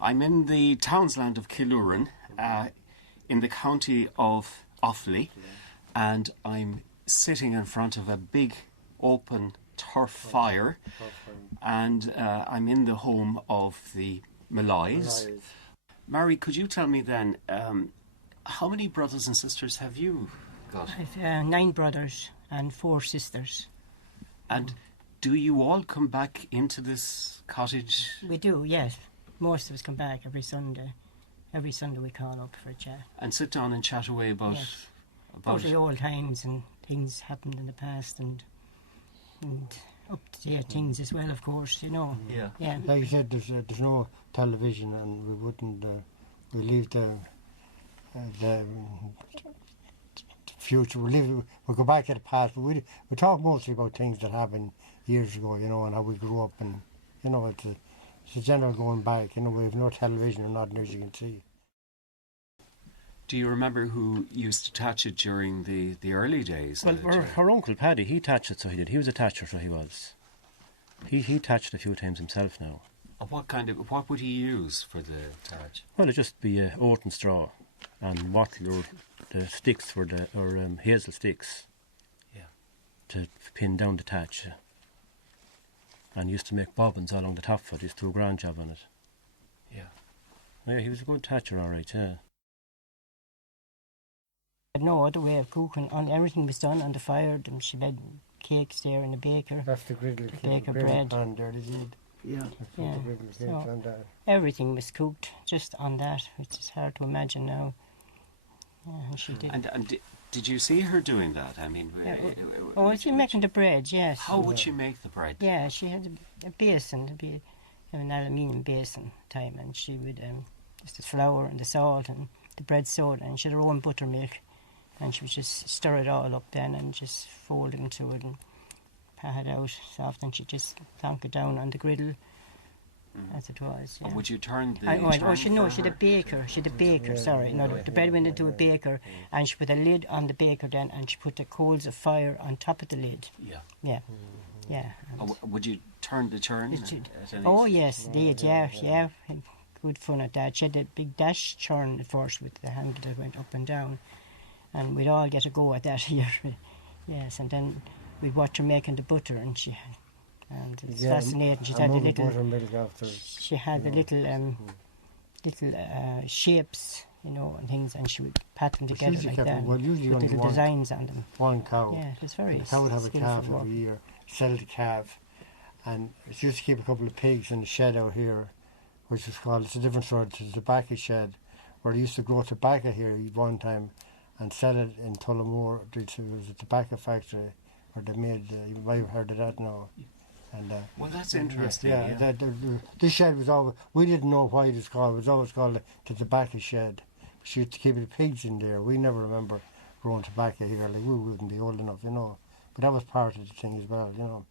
I'm in the townsland of Killuran, in the county of Offaly, and I'm sitting in front of a big open turf fire, and I'm in the home of the Malloys. Mary, could you tell me then, how many brothers and sisters have you got? I've 9 brothers and 4 sisters. And do you all come back into this cottage? We do, yes. Most of us come back every Sunday. Every Sunday we call up for a chat. And sit down and chat away about... Yes. About the old times and things happened in the past and up to date things as well, of course, you know. Yeah. Like you said, there's no television, and we wouldn't... we leave the future. We go back to the past, but we talk mostly about things that happened years ago, you know, and how we grew up, and you know, it's a general going back. You know, we have no television or nothing, as you can see. Do you remember who used to thatch it during the early days? Well, her uncle Paddy, he thatched it, so he did. He was a thatcher, so he was. He thatched a few times himself now. And what would he use for the thatch? Well, it'd just be oat and straw, and wattle or the sticks for hazel sticks. Yeah. To pin down the thatch. And used to make bobbins along the top of it. He used to do a grand job on it. Yeah. Yeah, he was a good thatcher, all right, yeah. Had no other way of cooking. Everything was done on the fire. She made cakes there in the baker. That's the griddle. Baker bread. Pan there, Yeah. So everything was cooked just on that, which is hard to imagine now. Yeah, she did. And did you see her doing that? I mean, she making the bread? Yes. How would she make the bread? Yeah, she had a basin, an aluminium basin time, and she would just the flour and the salt and the bread soda, and she had her own buttermilk, and she would just stir it all up then and just fold it into it and pat it out soft, and she just plonk it down on the griddle as it was. Yeah. And would you turn the? She had a baker. She had a baker. Sorry, no, the bread went into a baker, and she put a lid on the baker then, and she put the coals of fire on top of the lid. Yeah. Would you turn the churn? Yes, indeed. Yeah. Good fun at that. She had a big dash churn at first with the handle that went up and down, and we'd all get a go at that here. Yes, and then we'd watch her making the butter, and it's fascinating. She had the little shapes, you know, and things, and she would pat them together like that. Well, usually with little designs on them. One cow. Yeah, it was very. The cow would have a calf every year. Sell the calf, and she used to keep a couple of pigs in the shed out here, which was called. It's a different sort. It's a tobacco shed, where they used to grow tobacco here one time, and sell it in Tullamore. It was a tobacco factory. Or they made, you might have heard of that now. And, well, that's interesting. This shed was always, we didn't know why it was called. It was always called the tobacco shed. She used to keep the pigs in there. We never remember growing tobacco here. Like, we wouldn't be old enough, you know. But that was part of the thing as well, you know.